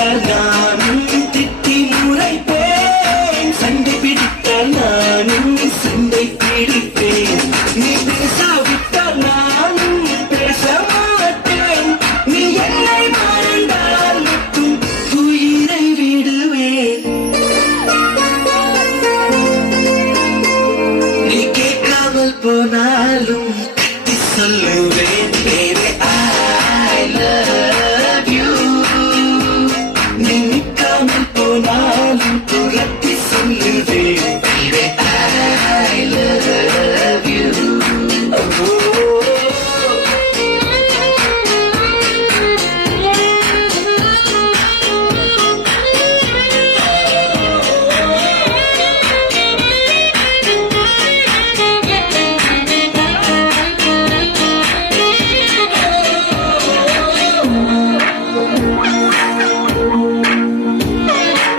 விட்டால் நானும் திட்டி முறைப்பேன், சண்டை பிடித்தால் நானும் சண்டை பிடிப்பேன். நீ பேசாவிட்டால் நானும் பேச மாட்டேன். நீ என்னை மறந்தால் மட்டும் உயிரை விடுவேன். நீ கேட்காமல் போனாலும் கட்டி சொல்லுவேன் baby I love you. நீ நிற்காமல் போனாலும் துரத்தி சொல்லுவேன் baby I love you.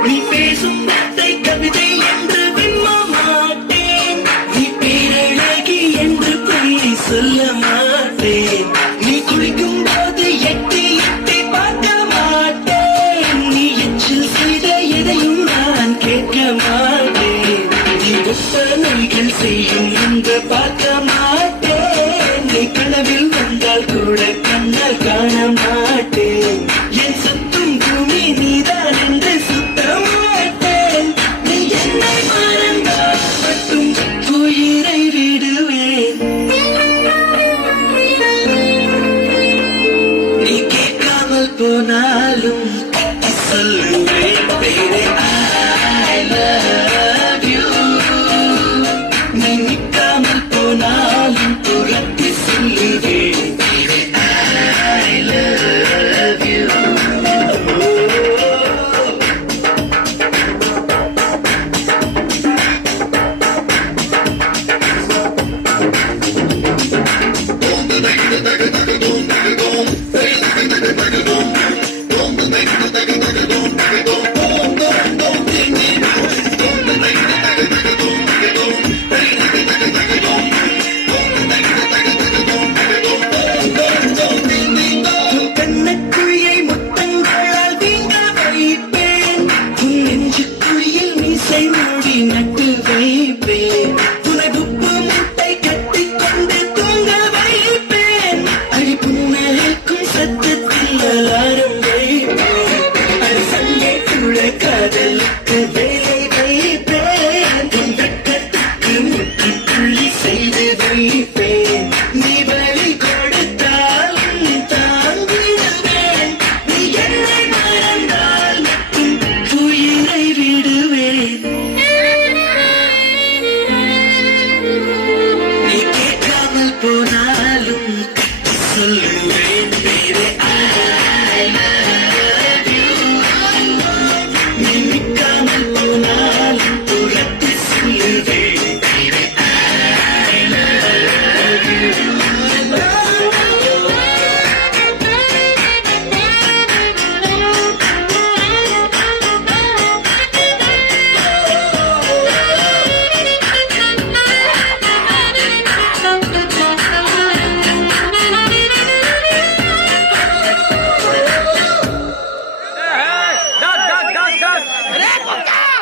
நீ பேசும் வார்த்தை கவிதை என்று விம்ம மாட்டேன். நீ பேரழகி என்று பொய் சொல்ல மாட்டேன். நீ குளிக்கும் போது எட்டி எட்டி பார்க்க மாட்டேன். நீ எச்சில் செய்த எதையும் நான் கேட்க மாட்டேன். நீ ஒப்பனைகள் செய்யும் என்று பார்க்க மாட்டேன். நீ கனவில் வந்தால் கூட கண்ணால் காண மாட்டேன். என் சுத்தும் பூமி நீதான் என்று சுத்த மாட்டேன். நீ என்னை மறந்தால் மட்டும் உயிரை விடுவேன். நீ கேட்காமல் போனாலும் கட்டி சொல்லுவேன் baby I love you. நீ நிற்காமல் போனாலும் துரத்தி சொல்லுவேன் baby I love you. Oh,